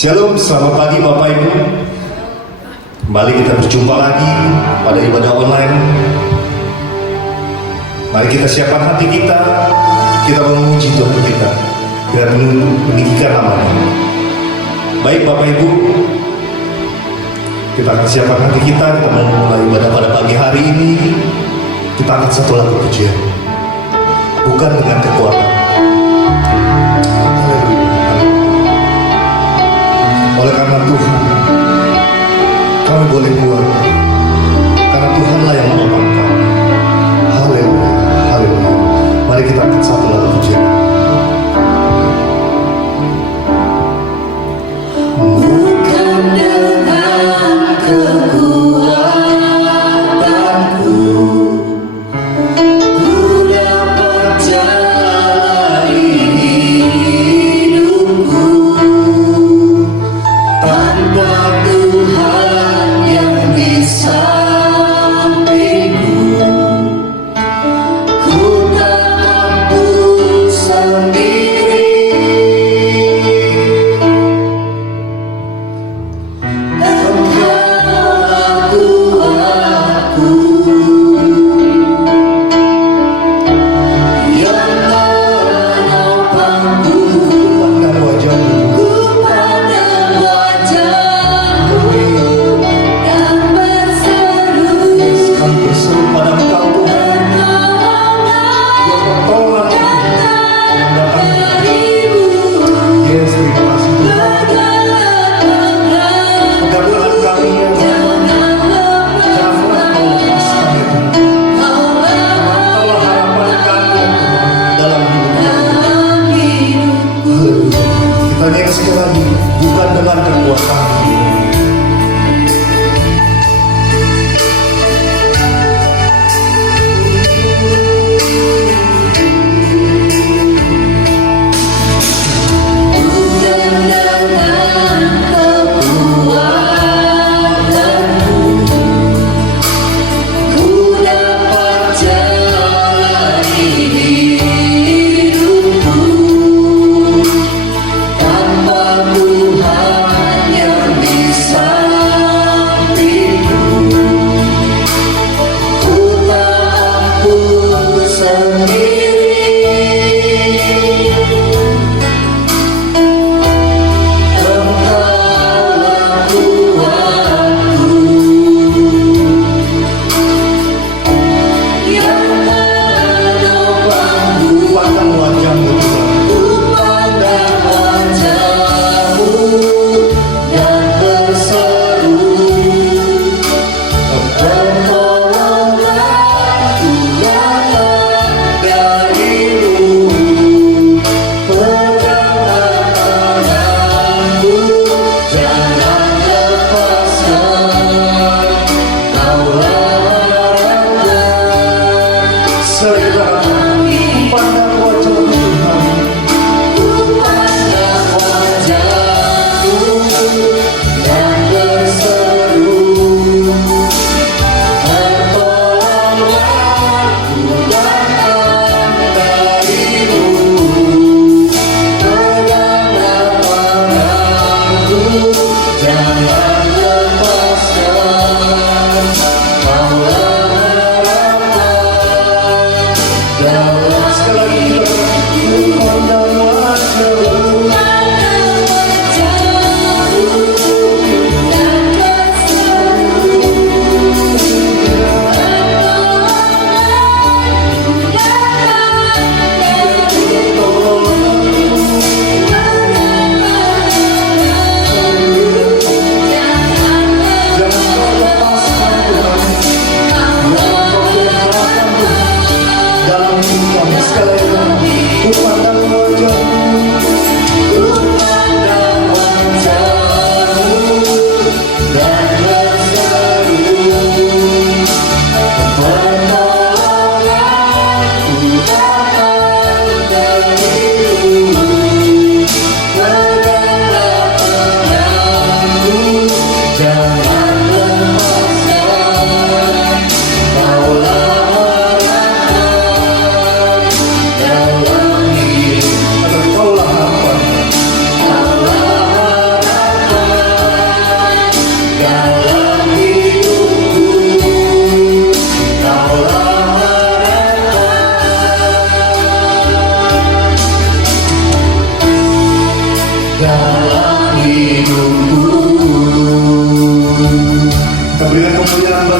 Shalom, selamat pagi Bapak Ibu. Kembali kita berjumpa lagi pada ibadah online. Mari kita siapkan hati kita memuji Tuhan kita, biar meninggikan namanya. Baik Bapak Ibu, kita akan siapkan hati kita memulai ibadah pada pagi hari ini. Kita angkat satu lagu pujian, bukan dengan kekuatan. Oleh karena Tuhan, kami boleh kuat, karena Tuhanlah yang menopang kami. Haleluya, haleluya. Mari kita angkat satu lagu pujian. Bukan dengan kekuatanku, ku dapat jalani hidupku tanpa Tuhan yang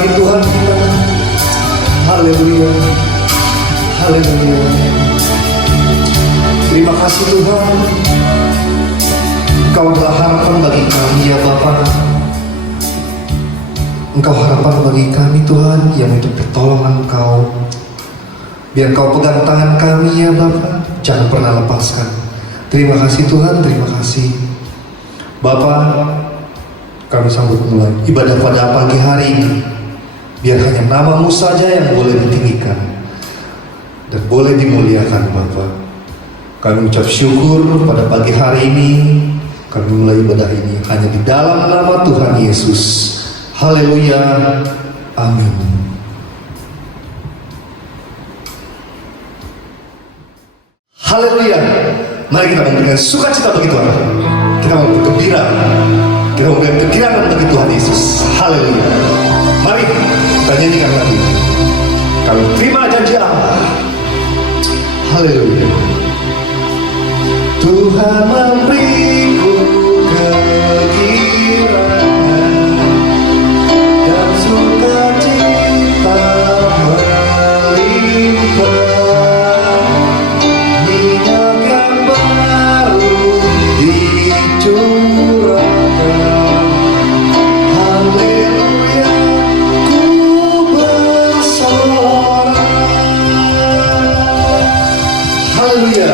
lagi Tuhan kita. Haleluya, haleluya. Terima kasih Tuhan, Engkau adalah harapan bagi kami ya Bapa. Engkau harapan bagi kami Tuhan yang untuk pertolongan Engkau. Biar Engkau pegang tangan kami ya Bapa, jangan pernah lepaskan. Terima kasih Tuhan, terima kasih Bapa. Kami sambut mulai ibadah pada pagi hari ini. Biar hanya nama-Mu saja yang boleh ditinggikan dan boleh dimuliakan Bapa. Kami ucap syukur pada pagi hari ini. Kami mulai ibadah ini hanya di dalam nama Tuhan Yesus. Haleluya, amin. Haleluya. Mari kita memberikan sukacita bagi Tuhan. Kita mau bergembira. Kita memberikan kegirangan bagi Tuhan Yesus. Haleluya. Mari kita nyanyikan lagi. Kami terima janji Allah. Haleluya. Tuhan memberiku kegirangan dan sukacita melimpah. Minyak yang baru dicurahkan. Haleluya, ku bersorak. Haleluya.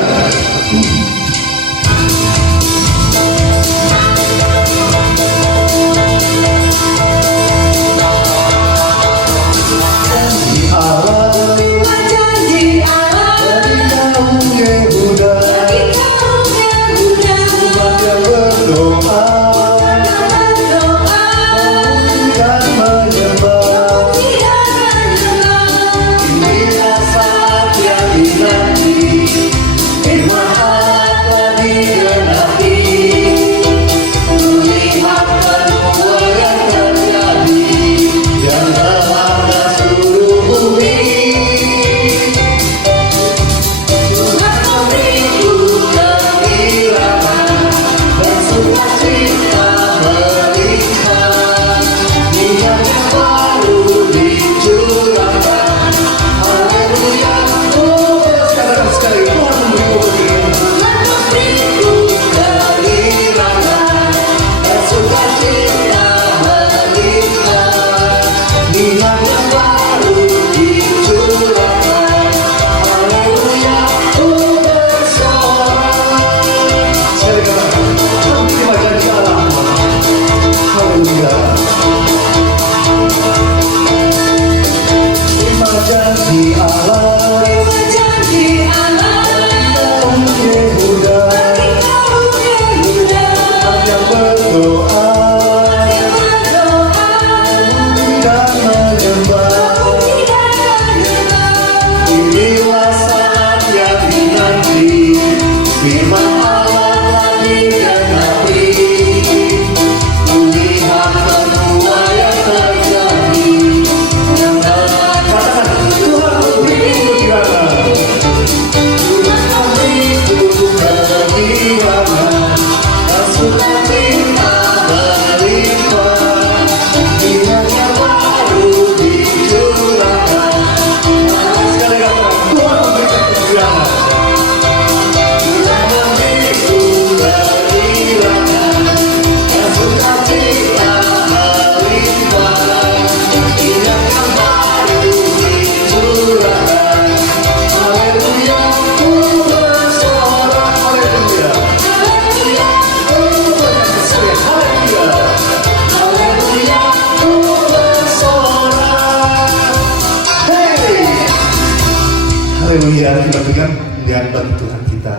Haleluya, kita berikan kemuliaan bagi Tuhan kita.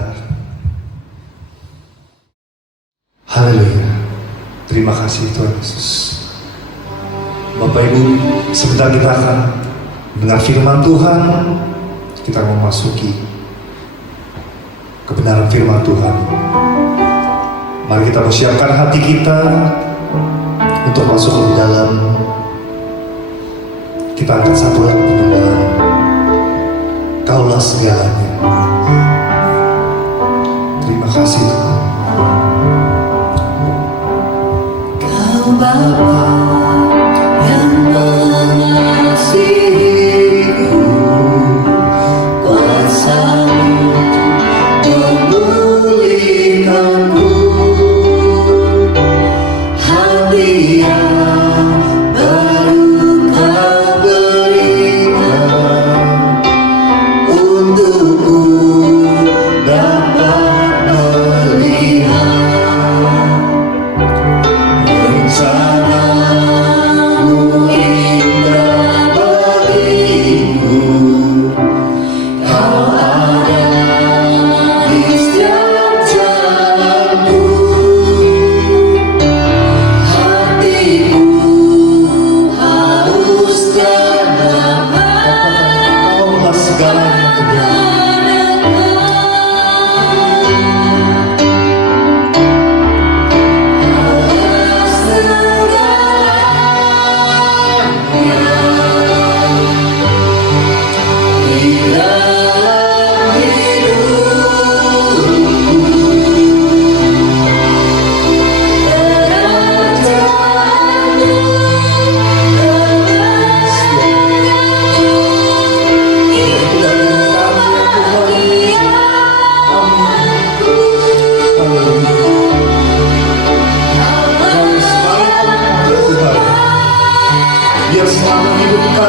Haleluya. Terima kasih Tuhan Yesus. Bapak Ibu, sebentar kita akan mendengar firman Tuhan. Kita memasuki kebenaran firman Tuhan. Mari kita persiapkan hati kita untuk masuk ke dalam. Kita akan satu lagu penyembahan. Kaulah segalanya. Terima kasih Tuhan. Kau Bapa yang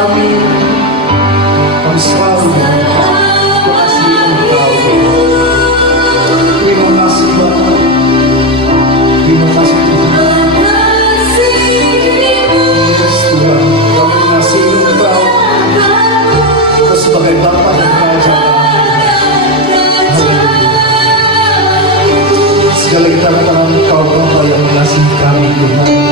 kami selalu mengasihi Engkau. Terima kasih Bapa, terima kasih Tuhan. Yes Tuhan, kami mengasihi Engkau. Engkau sebagai Bapa dan Raja kami. Segala kita katakan Engkau Bapa yang mengasihi kami Tuhan.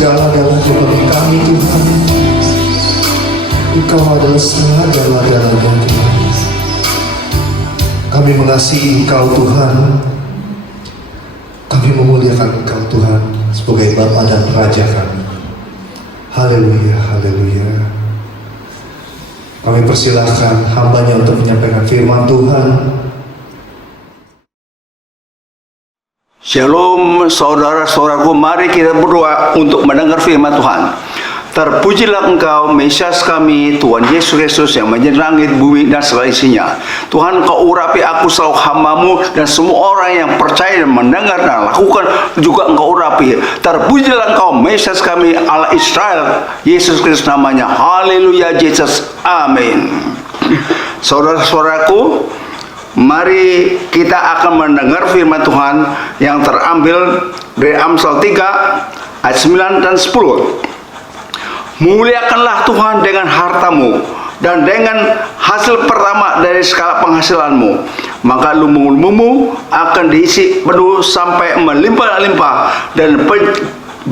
segala-galanya bagi kami Tuhan. Engkau adalah segala-galanya Tuhan. Kami mengasihi Engkau Tuhan. Kami memuliakan Engkau Tuhan sebagai Bapa dan Raja kami. Haleluya, haleluya. Kami persilahkan hambanya untuk menyampaikan firman Tuhan. Shalom saudara-saudaraku, mari kita berdoa untuk mendengar firman Tuhan. Terpujilah Engkau, Mesias kami, Tuhan Yesus Kristus yang menjadi langit, bumi, dan segala isinya. Tuhan, Kau urapi aku selalu hamba-Mu, dan semua orang yang percaya dan mendengar dan lakukan juga Engkau urapi. Terpujilah Engkau, Mesias kami, Allah Israel, Yesus Kristus namanya. Haleluya, Yesus. Amin. Saudara-saudaraku, mari kita akan mendengar firman Tuhan yang terambil dari Amsal 3 ayat 9 dan 10. Muliakanlah Tuhan dengan hartamu dan dengan hasil pertama dari segala penghasilanmu, maka lumbung-lumbungmu akan diisi penuh sampai melimpah-limpah, dan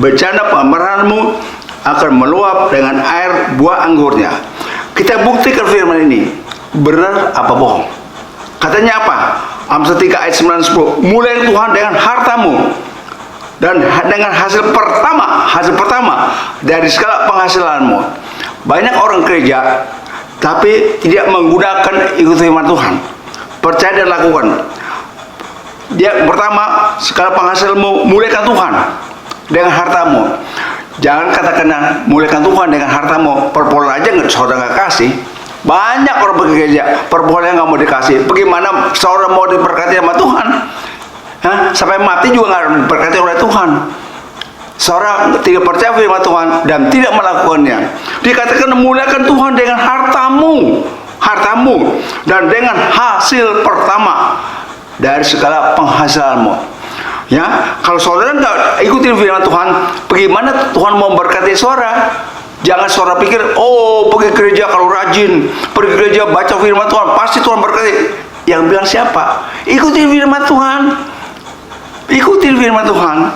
bejana pemerahanmu akan meluap dengan air buah anggurnya. Kita buktikan firman ini benar apa bohong. Katanya apa? Amsal 3 ayat 9 10. Muliakan Tuhan dengan hartamu dan dengan hasil pertama dari segala penghasilanmu. Banyak orang gereja tapi tidak menggunakan ikut firman Tuhan, percaya dan lakukan. Dia pertama, segala penghasilanmu, muliakan Tuhan dengan hartamu. Jangan katakan muliakan Tuhan dengan hartamu, perpuluhan aja saudara nggak kasih. Banyak orang pergi gereja, perpuluhan nggak mau dikasih. Bagaimana saudara mau diberkati sama Tuhan? Sampai mati juga nggak diberkati oleh Tuhan. Seorang tidak percaya firman Tuhan dan tidak melakukannya. Dikatakan muliakan Tuhan dengan hartamu dan dengan hasil pertama dari segala penghasilanmu. Ya, kalau saudara nggak ikutin firman Tuhan, bagaimana Tuhan mau memberkati saudara? Jangan saudara pikir, oh pergi gereja kalau rajin, pergi gereja baca firman Tuhan pasti Tuhan berkati. Yang bilang siapa? Ikuti firman Tuhan. Ikuti firman Tuhan.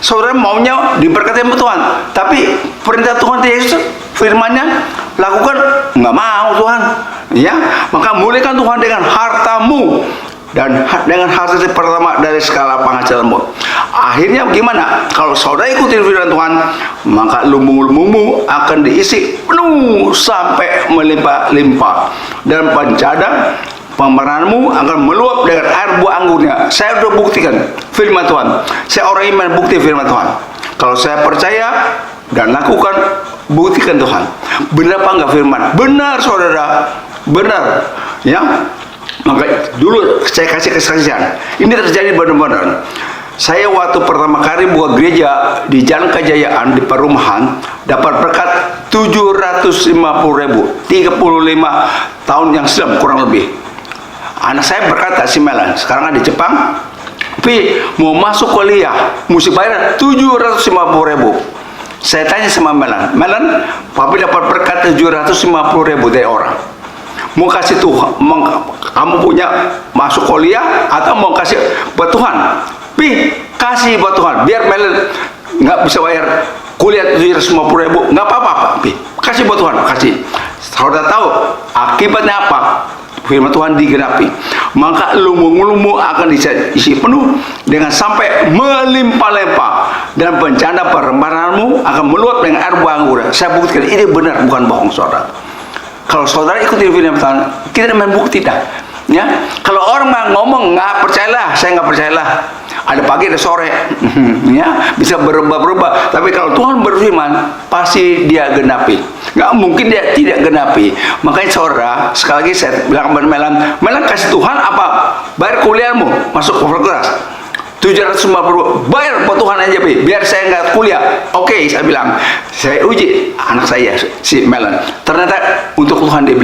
Saudara maunya diberkati sama Tuhan, tapi perintah Tuhan Yesus firman-Nya lakukan nggak mau Tuhan. Ya, maka muliakan Tuhan dengan hartamu dan dengan hasil pertama dari segala penghasilanmu. Akhirnya bagaimana? Kalau saudara ikuti firman Tuhan, maka lumbung-lumbungmu akan diisi penuh sampai melimpah-limpah, dan pencadang pemerahanmu akan meluap dengan air buah anggurnya. Saya sudah buktikan firman Tuhan. Saya orang iman, bukti firman Tuhan. Kalau saya percaya dan lakukan, buktikan Tuhan. Benar apa enggak firman? Benar saudara, benar. Ya, maka dulu saya kasih kesaksian. Ini terjadi benar-benar. Saya waktu pertama kali buka gereja di Jalan Kejayaan di perumahan, dapat berkat 750.000, 35 tahun yang silam kurang lebih. Anak saya berkata, si Melan sekarang ada di Jepang, tapi mau masuk kuliah mesti bayar 750.000. Saya tanya sama Melan, papi dapat berkat 750.000 dari orang. Mau kasih Tuhan, kamu punya masuk kuliah atau mau kasih buat Tuhan? Kasih buat Tuhan, biar Melan nggak bisa bayar kuliah 750.000, nggak apa-apa, kasih buat Tuhan, kasih. Saudara tahu akibatnya apa? Firman Tuhan digenapi, maka lumbung-lumbung akan diisi penuh dengan sampai melimpah-limpah, dan bencana perembaranmu akan meluap dengan air buah anggur. Saya buktikan ini benar, bukan bohong saudara. Kalau saudara ikuti firman Tuhan, kita main bukti dah. Ya, kalau orang ngomong nggak percayalah, saya nggak percayalah. Ada pagi ada sore, ya bisa berubah-berubah. Tapi kalau Tuhan berfirman, pasti Dia genapi. Nggak mungkin Dia tidak genapi. Makanya saudara, sekali lagi saya bilang kepada Melan kasih Tuhan apa? Bayar kuliahmu, masuk fakultas 750, bayar buat Tuhan aja, biar saya nggak kuliah. Oke, saya bilang, saya uji anak saya si Melan. Ternyata untuk Tuhan dia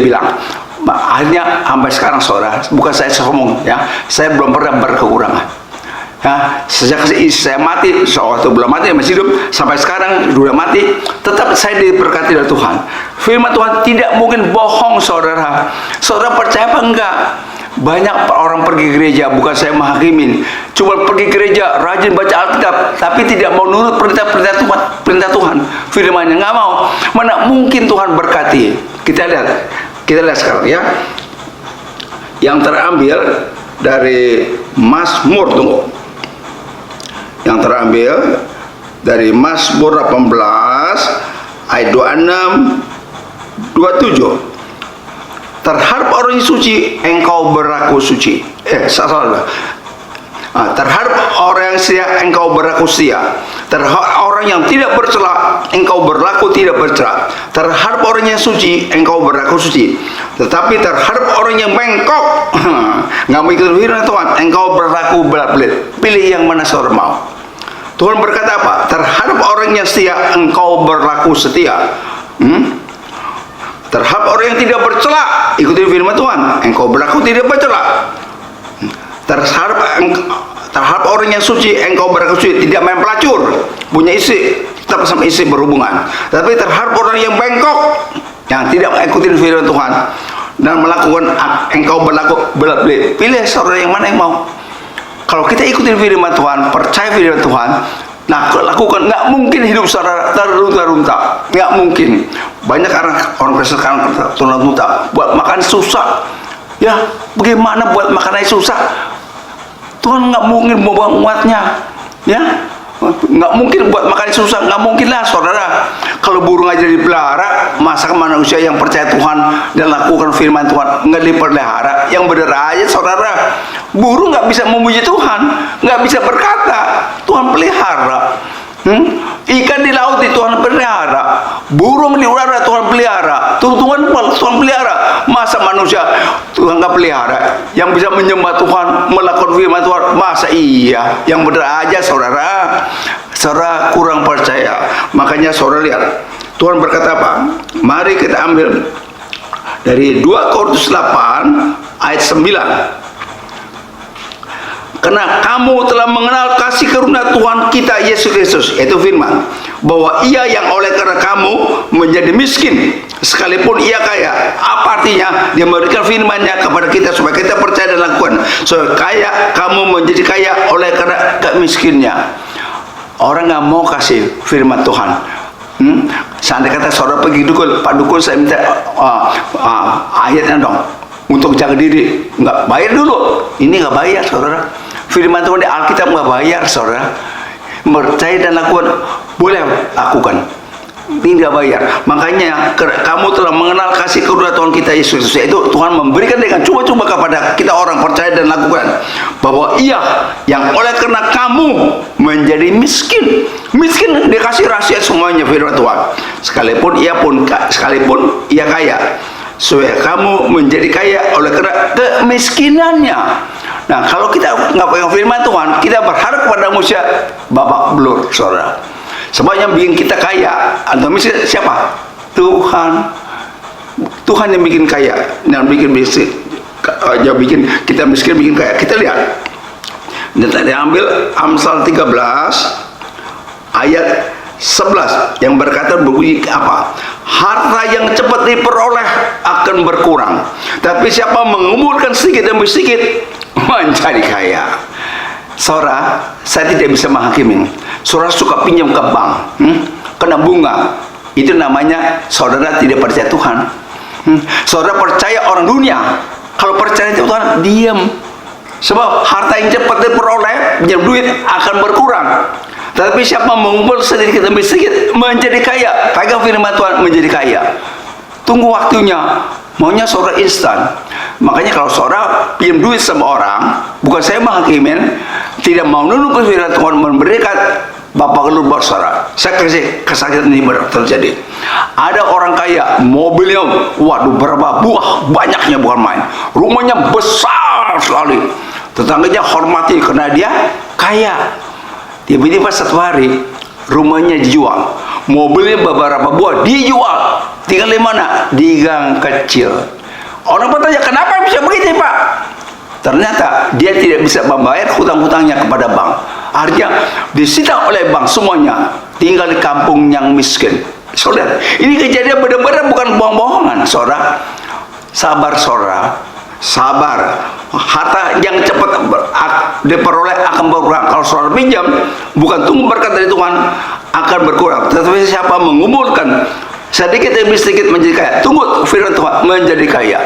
bilang. Akhirnya sampai sekarang saudara, bukan saya sombong ya, saya belum pernah berkekurangan. Ya, sejak saya mati, waktu belum mati masih hidup, sampai sekarang sudah mati, tetap saya diberkati oleh Tuhan. Firman Tuhan tidak mungkin bohong saudara. Saudara percaya apa enggak? Banyak orang pergi gereja, bukan saya menghakimin, cuma pergi gereja rajin baca Alkitab, tapi tidak mau nurut perintah Tuhan, firman-Nya nggak mau. Mana mungkin Tuhan berkati? Kita lihat sekarang ya. yang terambil dari Mazmur, tunggu. Yang terambil dari Mazmur 18 ayat 26 27. Terhadap orang yang suci engkau berlaku suci. Salah. Terhadap orang yang setia engkau berlaku setia. Terhadap orang yang tidak bercela engkau berlaku tidak bercela. Terhadap orang yang suci engkau berlaku suci. Tetapi terhadap orang yang bengkok nggak mau ikut firman Tuhan, engkau berlaku belat-belit. Pilih yang mana saudara mau. Tuhan berkata apa? Terhadap orang yang setia engkau berlaku setia. Terhadap orang yang tidak bercela, ikuti firman Tuhan, engkau berlaku tidak bercela. Terhadap orang yang suci, engkau berlaku suci, tidak main pelacur, punya isi, tetap sama isi berhubungan. Tapi terhadap orang yang bengkok, yang tidak mengikuti firman Tuhan dan melakukan, engkau berlaku belat-belit. Pilih saudara yang mana yang mau. Kalau kita ikuti firman Tuhan, percaya firman Tuhan, nah lakukan, nggak mungkin hidup saudara terlunta-lunta, nggak mungkin. Banyak orang Kristen sekarang terlunta-lunta, buat makan susah. Ya, bagaimana buat makannya susah? Tuhan nggak mungkin membawa umatnya, ya. Nggak mungkin buat makan susah, nggak mungkin lah saudara. Kalau burung aja dipelihara, masa manusia yang percaya Tuhan dan lakukan firman Tuhan nggak dipelihara? Yang benar aja saudara. Burung nggak bisa memuji Tuhan, nggak bisa berkata Tuhan pelihara. Ikan di laut itu Tuhan pelihara, burung di udara Tuhan pelihara, Tuhan pelihara. Masa manusia Tuhan nggak pelihara? Yang bisa menyembah Tuhan, melakukan firman Tuhan, masa iya? Yang benar aja saudara. Saudara kurang percaya. Makanya saudara lihat, Tuhan berkata apa? Mari kita ambil dari 2 Korintus 8 ayat 9. Karena kamu telah mengenal kasih karunia Tuhan kita Yesus Kristus, yaitu firman, bahwa ia yang oleh karena kamu menjadi miskin sekalipun ia kaya. Apa artinya? Dia memberikan firman-Nya kepada kita supaya kita percaya dan lakukan. So kaya, kamu menjadi kaya oleh karena kemiskinnya. Orang nggak mau kasih firman Tuhan. Seandainya kata saudara pergi dukun, Pak dukun saya minta ayatnya dong untuk jaga diri, nggak bayar dulu. Ini nggak bayar saudara. Firman Tuhan di Alkitab nggak bayar saudara. Percaya dan lakukan, boleh lakukan, ini nggak bayar. Makanya kamu telah mengenal kasih karunia Tuhan kita Yesus Kristus, yaitu Tuhan memberikan dengan cuma-cuma kepada kita orang percaya dan lakukan, bahwa ia yang oleh karena kamu menjadi miskin dikasih rahasia semuanya firman Tuhan, sekalipun ia kaya, supaya kamu menjadi kaya oleh karena kemiskinannya. Nah, kalau kita nggak pegang firman Tuhan, kita berharap kepada manusia, babak belur, saudara. Sebab yang bikin kita kaya atau miskin siapa? Tuhan. Tuhan yang bikin kaya, yang bikin miskin, yang bikin kita miskin, bikin kaya. Kita lihat. Dan tadi ambil Amsal 13 ayat 11 yang berkata berbunyi apa? Harta yang cepat diperoleh akan berkurang, tapi siapa mengumpulkan sedikit demi sedikit menjadi kaya. Saudara, saya tidak bisa menghakimi. Saudara suka pinjam ke bank, kena bunga, itu namanya saudara tidak percaya Tuhan. Saudara percaya orang dunia. Kalau percaya Tuhan, diam. Sebab harta yang cepat diperoleh, pinjam duit akan berkurang. Tapi siapa mengumpul sedikit demi sedikit menjadi kaya. Pegang firman Tuhan, menjadi kaya. Tunggu waktunya. Maunya saudara instan. Makanya kalau saudara pinjam duit sama orang, bukan saya menghakimin, tidak mau nunduk ke firman Tuhan memberikan bapak keluar buat saudara. Saya kasih kesakitan ini terjadi. Ada orang kaya, mobilnya, waduh berapa buah, banyaknya bukan main. Rumahnya besar sekali. Tetangganya hormati karena dia kaya. Tiba-tiba satu hari rumahnya dijual, mobilnya beberapa buah dijual, tinggal di mana? Di gang kecil. Orang bertanya, kenapa bisa begitu Pak? Ternyata dia tidak bisa membayar hutang-hutangnya kepada bank. Artinya disita oleh bank semuanya, tinggal di kampung yang miskin. Saudara, ini kejadian benar-benar bukan bohong-bohongan. Saudara, sabar saudara, sabar. Harta yang cepat diperoleh akan berkurang. Kalau saudara pinjam, bukan tunggu berkat dari Tuhan, akan berkurang. Tetapi siapa mengumpulkan sedikit demi sedikit menjadi kaya, tunggu firman Tuhan menjadi kaya.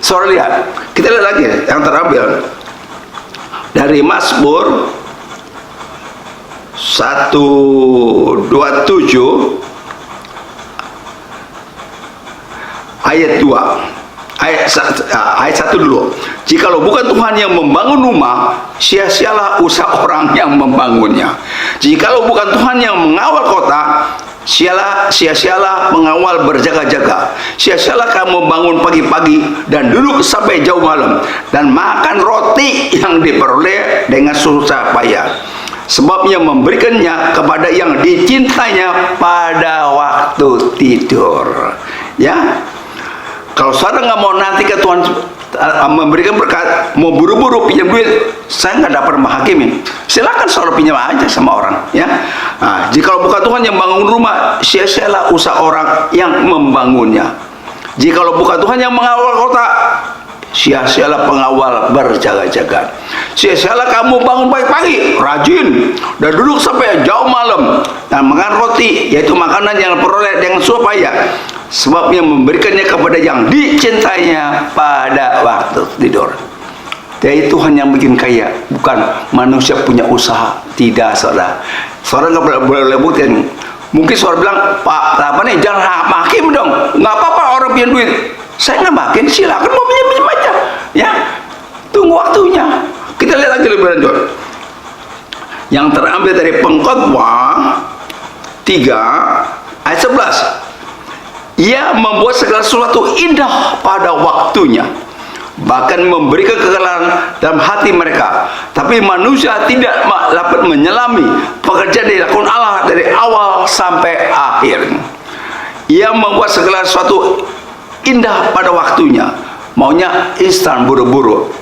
Saudara lihat, kita lihat lagi yang terambil dari Mazmur 127 ayat 2. Ayat 1 dulu. Jikalau bukan Tuhan yang membangun rumah, sia-sialah usaha orang yang membangunnya. Jikalau bukan Tuhan yang mengawal kota, sia-sialah mengawal berjaga-jaga. Sia-sialah kamu bangun pagi-pagi dan duduk sampai jauh malam dan makan roti yang diperoleh dengan susah payah. Sebabnya memberikannya kepada yang dicintainya pada waktu tidur. Ya, kalau saudara nggak mau nanti ke Tuhan memberikan berkat, mau buru-buru pinjam duit, saya nggak dapat menghakimin. Silakan saudara pinjam aja sama orang, ya. Nah, jika bukan Tuhan yang bangun rumah, sia-sialah usaha orang yang membangunnya. Jika bukan Tuhan yang mengawal kota, sia-sialah pengawal berjaga-jaga. Sia-sialah kamu bangun pagi-pagi, rajin, dan duduk sampai jauh malam, dan makan roti, yaitu makanan yang peroleh dengan susah payah. Sebabnya memberikannya kepada yang dicintainya pada waktu tidur. Jadi Tuhan yang bikin kaya, bukan manusia punya usaha. Tidak, saudara. Saudara nggak boleh buktiin. Mungkin saudara bilang, Pak, apa nih? Jangan hakim dong. Nggak apa-apa orang punya duit. Saya nggak makin, silakan mau pinjam aja. Ya, tunggu waktunya. Kita lihat lagi lebih lanjut. Yang terambil dari Pengkhotbah 3 ayat 11. Ia membuat segala sesuatu indah pada waktunya, bahkan memberikan kekalahan dalam hati mereka. Tapi manusia tidak dapat menyelami pekerjaan dilakukan Allah dari awal sampai akhir. Ia membuat segala sesuatu indah pada waktunya. Maunya instan, buru-buru.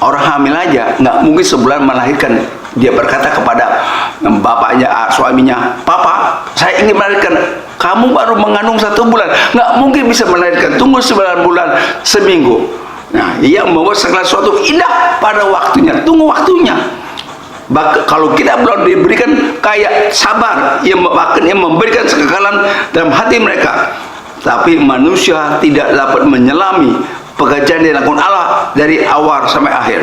Orang hamil aja nggak mungkin sebulan melahirkan. Dia berkata kepada bapaknya, suaminya, Papa, saya ingin melahirkan. Kamu baru mengandung 1 bulan, nggak mungkin bisa melahirkan. Tunggu 9 bulan, seminggu. Nah, ia membuat segala sesuatu indah pada waktunya. Tunggu waktunya. Kalau kita belum diberikan kayak sabar, bahkan ia memberikan kekekalan dalam hati mereka. Tapi manusia tidak dapat menyelami pekerjaan yang dilakukan Allah dari awal sampai akhir.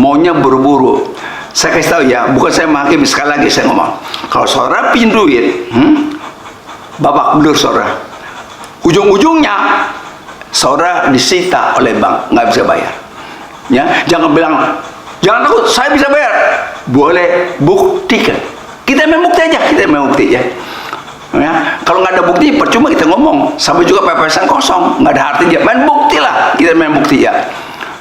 Maunya buru-buru. Saya kasih tahu ya, bukan saya menghakimi, sekali lagi saya ngomong. Kalau saudara pinjam duit, babak belur saudara, ujung-ujungnya saudara disita oleh bank, nggak bisa bayar. Ya, jangan bilang, jangan takut, saya bisa bayar. Boleh buktikan. Kita main bukti aja, kita main bukti ya. Ya, kalau nggak ada bukti, percuma kita ngomong. Sampai juga pepesan kosong, nggak ada artinya. Main bukti lah, kita main bukti ya.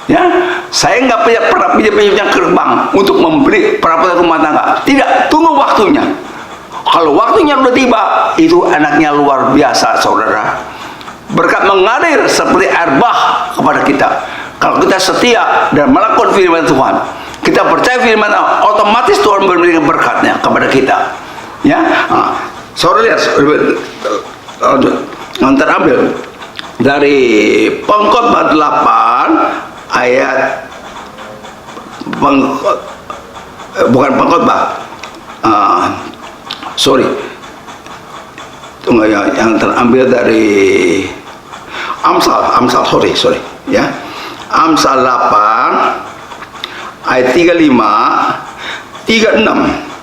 Ya, saya nggak pernah pinjam ke bank untuk membeli perabotan rumah tangga. Tidak, tunggu waktunya. Kalau waktunya sudah tiba, itu anaknya luar biasa, saudara. Berkat mengalir seperti air bah kepada kita. Kalau kita setia dan melakukan firman Tuhan, kita percaya firman Tuhan, otomatis Tuhan memberikan berkatnya kepada kita. Ya, saudara lihat, yang terambil dari Pengkhotbah 8 ayat bukan Pengkhotbah, tunggu ya, yang terambil dari Amsal, sorry ya, Amsal 8 ayat 35 36.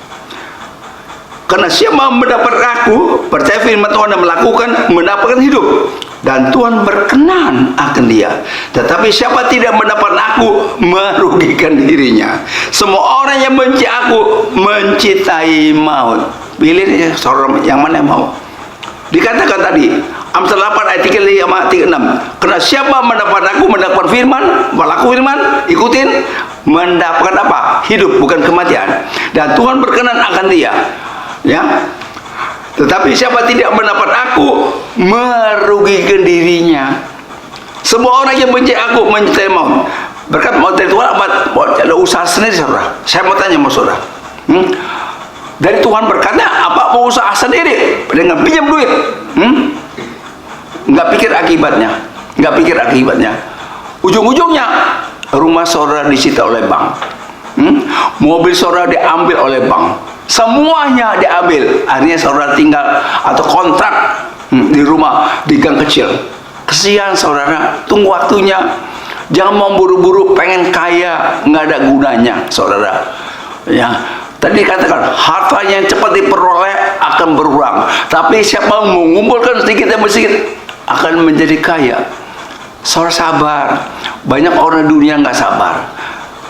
Karena siapa mendapat aku, percaya firman Tuhan dan melakukan, mendapatkan hidup, dan Tuhan berkenan akan dia. Tetapi siapa tidak mendapat aku, merugikan dirinya. Semua orang yang benci aku mencintai maut. Pilih saudara yang mana yang mau. Dikatakan tadi Amsal 8 ayat 35-36. Karena siapa mendapat aku, mendapat firman, melakukan firman, ikutin, mendapatkan apa? Hidup, bukan kematian. Dan Tuhan berkenan akan dia. Ya, tetapi siapa tidak mendapat aku, merugikan dirinya. Semua orang yang benci aku mencintai maut. Berkat maut dari Tuhan apa? Ada usaha sendiri, saudara. Saya mau tanya sama saudara, dari Tuhan berkatnya apa? Mau usaha sendiri dengan pinjam duit? Nggak pikir akibatnya. Ujung-ujungnya rumah saudara disita oleh bank, mobil saudara diambil oleh bank. Semuanya diambil. Akhirnya saudara tinggal atau kontrak di rumah di gang kecil. Kesian saudara, tunggu waktunya. Jangan memburu-buru pengen kaya, nggak ada gunanya, saudara. Ya, tadi katakan harta yang cepat diperoleh akan berkurang, tapi siapa yang mengumpulkan sedikit demi sedikit akan menjadi kaya. Saudara sabar. Banyak orang dunia nggak sabar.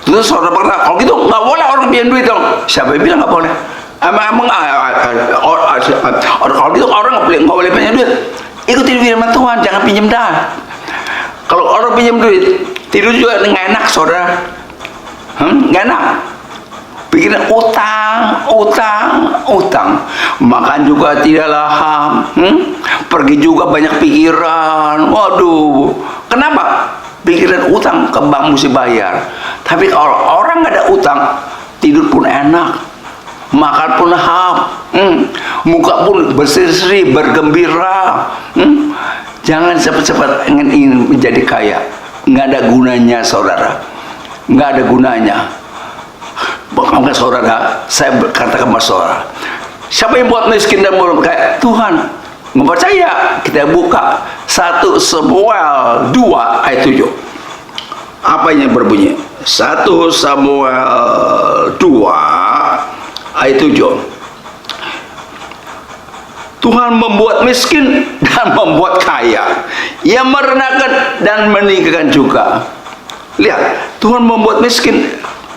Terus saudara berkata, kalau gitu nggak boleh orang pinjam duit dong. Siapa yang bilang nggak boleh? Emang kalau gitu orang nggak boleh pinjam duit. Ikutin firman Tuhan, jangan pinjam dah. Kalau orang pinjam duit, tidur juga nggak enak, saudara. Nggak enak. Pikiran utang. Makan juga tidak lahap. Pergi juga banyak pikiran. Waduh, kenapa? Pikiran utang ke bank mesti bayar. Tapi kalau orang nggak ada utang, tidur pun enak, makan pun lahap, muka pun berseri-seri, bergembira. Jangan cepat-cepat ingin menjadi kaya. Nggak ada gunanya, saudara. Nggak ada gunanya. Maka saudara, saya berkata kepada saudara, siapa yang buat miskin dan belum kaya? Tuhan. Nggak percaya? Kita buka 1 Samuel 2 ayat 7. Apa yang berbunyi? 1 Samuel 2 ayat 7. Tuhan membuat miskin dan membuat kaya. Ia merendahkan dan meninggikan juga. Lihat, Tuhan membuat miskin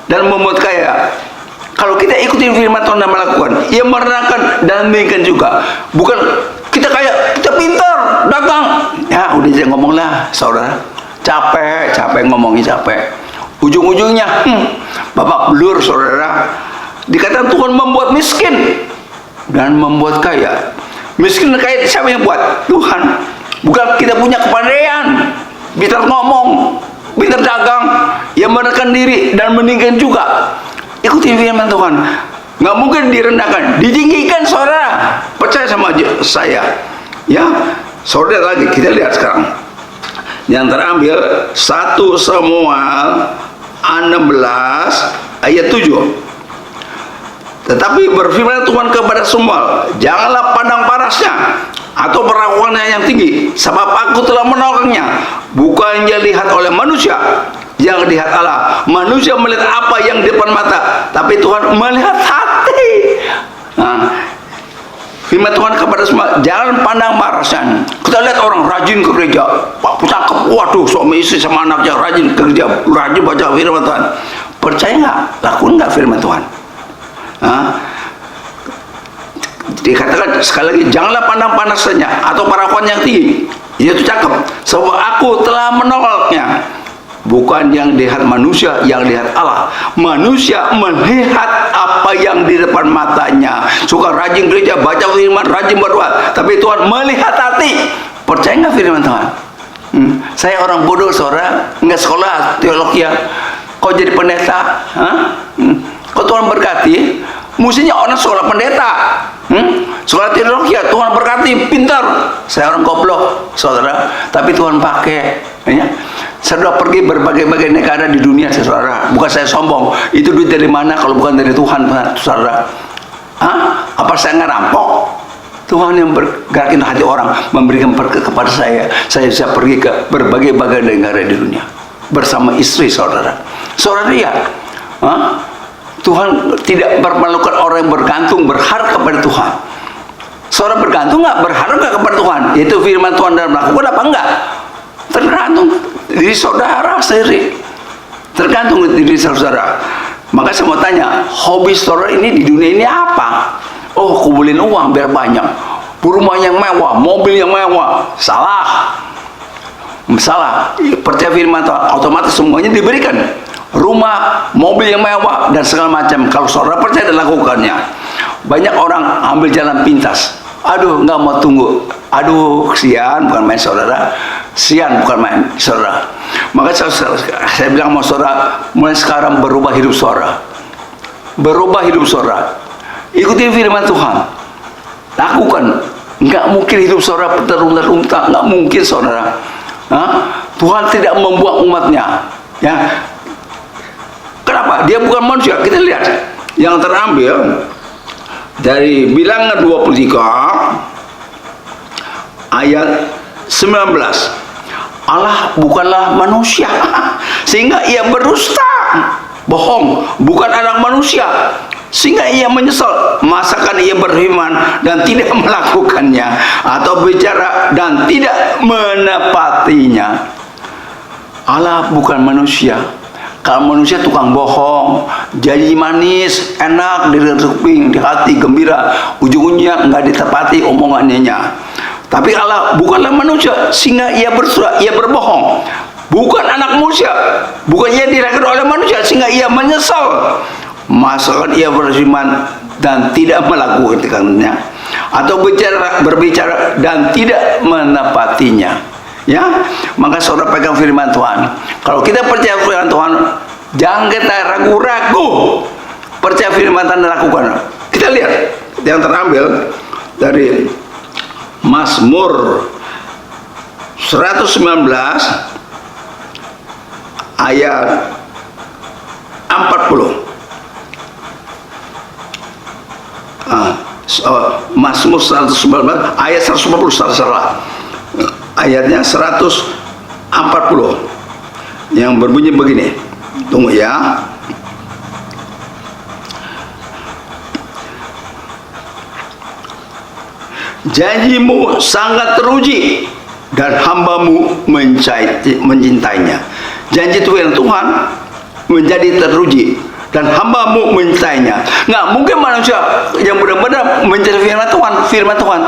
dan membuat kaya. Kalau kita ikutin firman Tuhan dan melakukan, ia merendahkan dan meninggikan juga. Bukan kita kaya, kita pintar, dagang. Ya udah jangan ngomong lah, saudara. Capek ngomongnya capek. Ujung-ujungnya, babak belur, saudara. Dikatakan Tuhan membuat miskin dan membuat kaya. Miskin dan kaya siapa yang buat? Tuhan. Bukan kita punya kepandaian, pintar ngomong, pintar dagang, yang merendahkan diri dan meninggikan juga. Ikuti firman Tuhan. Nggak mungkin direndahkan, ditinggikan, saudara. Percaya sama saya. Ya, saudara, lagi kita lihat sekarang. Yang terambil 1 Samuel 16 ayat 7. Tetapi berfirman Tuhan kepada Samuel, janganlah pandang parasnya atau perawakannya yang tinggi, sebab aku telah menolaknya. Bukan yang dilihat oleh manusia, yang dilihat Allah. Manusia melihat apa yang di depan mata, tapi Tuhan melihat hati. Firman Tuhan kepada semua, jangan pandang parasnya. Kita lihat orang rajin ke gereja, Pak cakep, waduh, suami istri sama anaknya rajin ke gereja, rajin baca firman Tuhan. Percaya nggak? Lakukan nggak firman Tuhan? Dikatakan sekali lagi, janganlah pandang panasnya atau perawakan yang tinggi. Itu cakep, sebab aku telah menolaknya. Bukan yang dilihat manusia, yang dilihat Allah. Manusia melihat apa yang di depan matanya, suka rajin gereja, baca firman, rajin berdoa, tapi Tuhan melihat hati. Percaya nggak firman Tuhan? Saya orang bodoh, saudara, nggak sekolah teologi, kok jadi pendeta? Kok Tuhan berkati? Mestinya orang sekolah pendeta, sekolah teologi, Tuhan berkati, pintar. Saya orang goblok, saudara, tapi Tuhan pakai. Ya. Saya sudah pergi berbagai-bagai negara di dunia, saudara. Bukan saya sombong. Itu duit dari mana kalau bukan dari Tuhan, saudara? Apa saya ngerampok? Tuhan yang bergerakin hati orang, memberikan berkat kepada saya. Saya bisa pergi ke berbagai-bagai negara di dunia bersama istri, saudara. Saudara lihat, Tuhan tidak memerlukan orang yang bergantung, berharap kepada Tuhan. Saudara bergantung nggak, berharap nggak kepada Tuhan? Yaitu firman Tuhan dan melakukan apa enggak? Tergantung diri saudara sendiri. Tergantung diri saudara. Maka saya mau tanya, hobi saudara ini di dunia ini apa? Oh, kumpulin uang biar banyak, rumah yang mewah, mobil yang mewah. Salah. Percaya firman Tuhan, otomatis semuanya diberikan. Rumah, mobil yang mewah, dan segala macam. Kalau saudara percaya dan lakukannya. Banyak orang ambil jalan pintas. Aduh, nggak mau tunggu. Aduh, kesian, bukan main, saudara. Sian, bukan main, saudara. Maka saya bilang sama saudara, mulai sekarang berubah hidup saudara. Berubah hidup saudara. Ikuti firman Tuhan. Lakukan. Nggak mungkin hidup saudara terlunta-lunta. Nggak mungkin, saudara. Tuhan tidak membuang umatnya. Ya. Kenapa? Dia bukan manusia. Kita lihat yang terambil dari Bilangan 23 ayat 19. Allah bukanlah manusia sehingga ia berdusta, bohong, bukan anak manusia sehingga ia menyesal. Masakan ia berfirman dan tidak melakukannya, atau bicara dan tidak menepatinya? Allah bukan manusia. Kalau manusia tukang bohong, janji manis, enak di kuping, di hati, gembira, ujung-ujungnya nggak ditepati omongannya. Tapi Allah bukanlah manusia sehingga ia bersuara, ia berbohong. Bukan anak manusia, bukan ia dilahirkan oleh manusia sehingga ia menyesal. Masakan ia berfirman dan tidak melakukannya, atau berbicara dan tidak menepatinya. Ya, maka saudara pegang firman Tuhan. Kalau kita percaya firman Tuhan, jangan kita ragu-ragu. Percaya firman Tuhan dan lakukan. Kita lihat yang terambil dari Mazmur 119 ayat 40. Mazmur 119 ayat 140, salah. Ayatnya 140 yang berbunyi begini. Tunggu ya. Janjimu sangat teruji dan hambamu mencintainya. Janji Tuhan menjadi teruji dan hambamu mencintainya. Nggak mungkin manusia yang benar-benar mencari firman Tuhan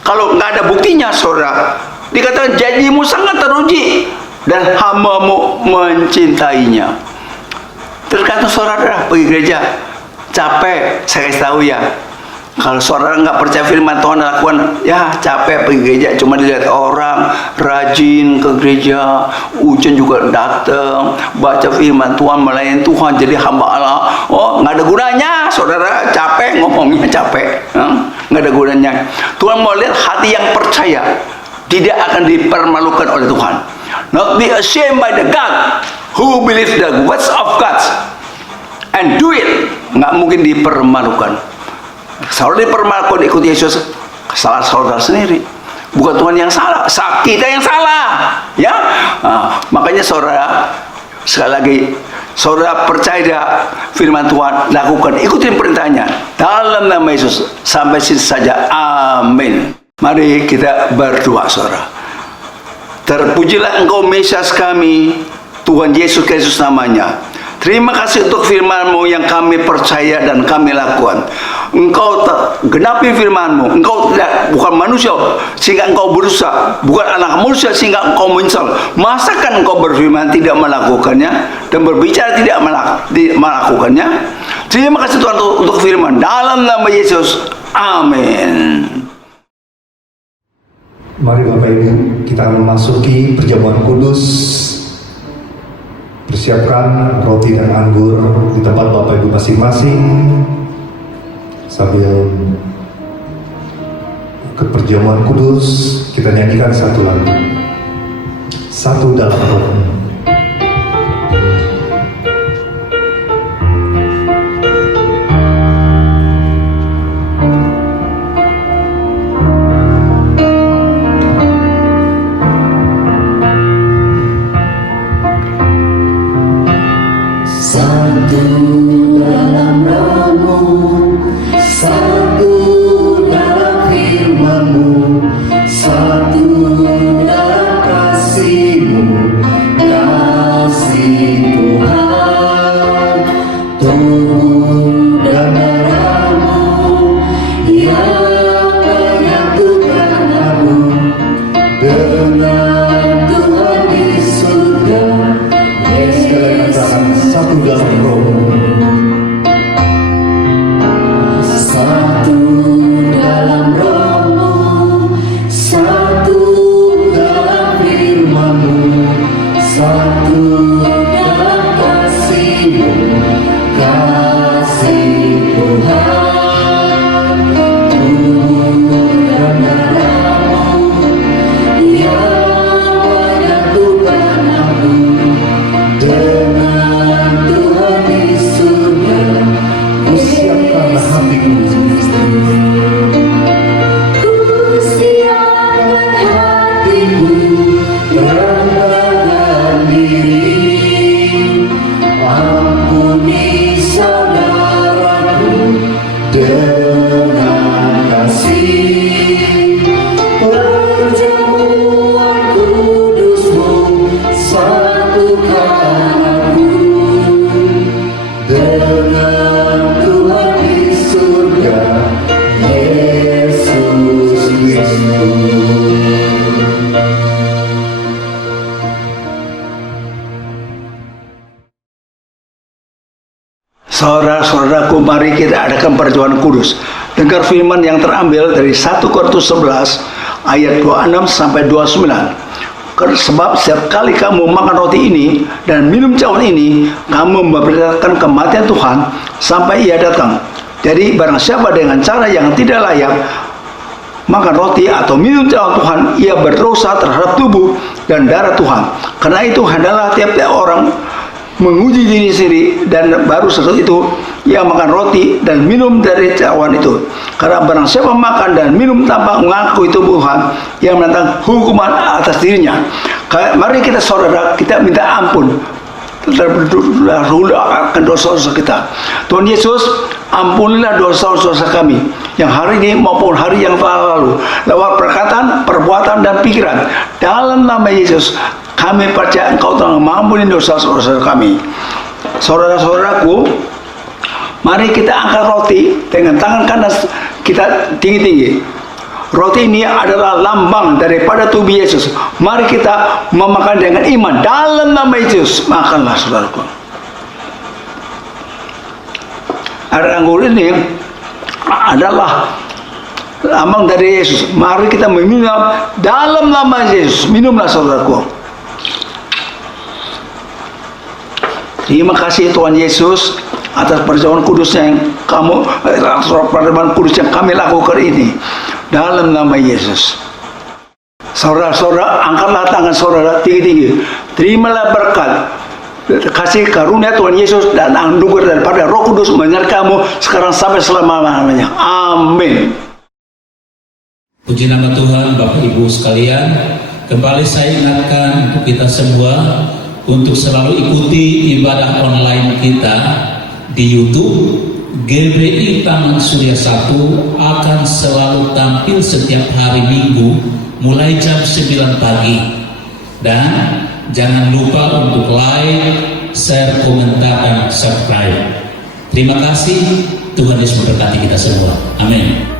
kalau nggak ada buktinya, saudara. Dikatakan janjimu sangat teruji dan hambamu mencintainya. Tergantung saudara pergi gereja capek, saya kasih tahu ya. Kalau saudara nggak percaya firman Tuhan lakukan, ya capek pergi gereja, cuma dilihat orang rajin ke gereja, ujian juga datang, baca firman Tuhan, melayani Tuhan, jadi hamba Allah. Oh, nggak ada gunanya, saudara, capek ngomongnya, capek, nggak ada gunanya. Tuhan mau lihat hati yang percaya, tidak akan dipermalukan oleh Tuhan. Not be ashamed by the God who believe the words of God and do it. Nggak mungkin dipermalukan. Saudara dipermalukan ikut Yesus, salah saudara sendiri, bukan Tuhan yang salah, kita yang salah, ya. Makanya saudara, sekali lagi, saudara percaya firman Tuhan, lakukan, ikutin perintahnya dalam nama Yesus. Sampai sini saja, amin. Mari kita berdoa, saudara. Terpujilah Engkau Mesias kami, Tuhan Yesus Kristus namanya. Terima kasih untuk firman-Mu yang kami percaya dan kami lakukan. Engkau genapi firman-Mu. Engkau bukan manusia sehingga Engkau berusaha, bukan anak manusia sehingga Engkau menyesal. Masakan Engkau berfirman tidak melakukannya dan berbicara tidak melakukannya? Terima kasih Tuhan untuk firman. Dalam nama Yesus, amin. Mari Bapak Ibu, kita akan memasuki perjamuan kudus. Persiapkan roti dan anggur di tempat Bapak Ibu masing-masing. Sambil ke perjamuan kudus, kita nyanyikan satu lagu. Satu dalam Roh-Mu. Dengan Tuhan di Saudara-saudaraku, mari kita adakan perjamuan kudus. Dengar firman yang terambil dari 1 Korintus 11 ayat 26 sampai 29. Sebab setiap kali kamu makan roti ini dan minum cawan ini, kamu memberitakan kematian Tuhan sampai Ia datang. Jadi barang siapa dengan cara yang tidak layak makan roti atau minum cawan Tuhan, ia berdosa terhadap tubuh dan darah Tuhan. Karena itu hendaklah tiap-tiap orang menguji diri sendiri, dan baru setelah itu ia makan roti dan minum dari cawan itu. Karena barang siapa makan dan minum tanpa mengaku itu Tuhan, ia menantang hukuman atas dirinya. Mari kita saudara, kita minta ampun akan dosa-dosa kita. Tuhan Yesus, ampunilah dosa-dosa kami yang hari ini maupun hari yang telah lalu, lewat perkataan, perbuatan, dan pikiran. Dalam nama Yesus, kami percaya Engkau telah mengampuni dosa-dosa kami. Saudara-saudaraku, mari kita angkat roti dengan tangan kanan kita tinggi-tinggi. Roti ini adalah lambang daripada tubuh Yesus. Mari kita memakan dengan iman dalam nama Yesus. Makanlah, saudaraku. Air anggur ini adalah lambang dari Yesus. Mari kita meminum dalam nama Yesus. Minumlah, saudaraku. Terima kasih Tuhan Yesus atas perjamuan kudus yang perjamuan kudus yang kami lakukan ini dalam nama Yesus. Saudara-saudara, angkatlah tangan saudara tinggi-tinggi. Terimalah berkat, kasih karunia Tuhan Yesus dan anugerah daripada Roh Kudus menyertai kamu sekarang sampai selama-lamanya. Amin. Puji nama Tuhan. Bapak Ibu sekalian, kembali saya ingatkan untuk kita semua untuk selalu ikuti ibadah online kita di YouTube. GBI Taman Surya 1 akan selalu tampil setiap hari Minggu mulai jam 9 pagi. Dan jangan lupa untuk like, share, komentar, dan subscribe. Terima kasih. Tuhan Yesus memberkati kita semua. Amin.